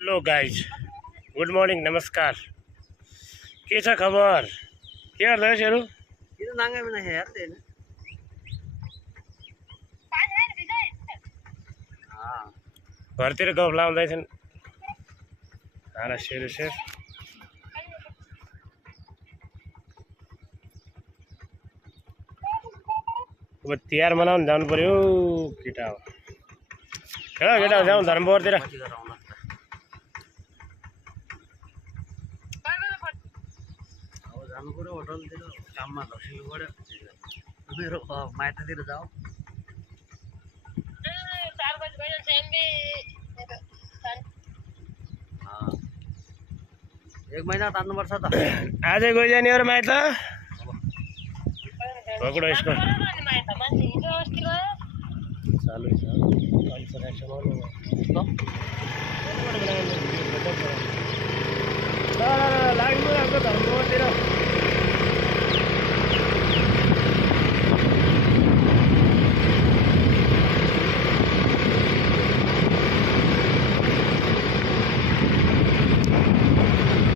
Hello guys, good morning, नमस्कार। के छ खबर? के गर्दैछहरू? itu nangga mana ya ten घरतिर गफ लाउँदैछन्। खाना सेर अब तिहार मनाउनु जानु पर्यो केटा हो। केटा जाउँ धर्मपुरतिर। जानु पर्यो होटलतिर काममा धसिनु पर्यो मेरो माइततिर जाऊ 4 बजे गयो सेम्बी 1 महिना तान्नुपर्छ त आजै गइजाने हो र माइत पकडो यसको चालू छ।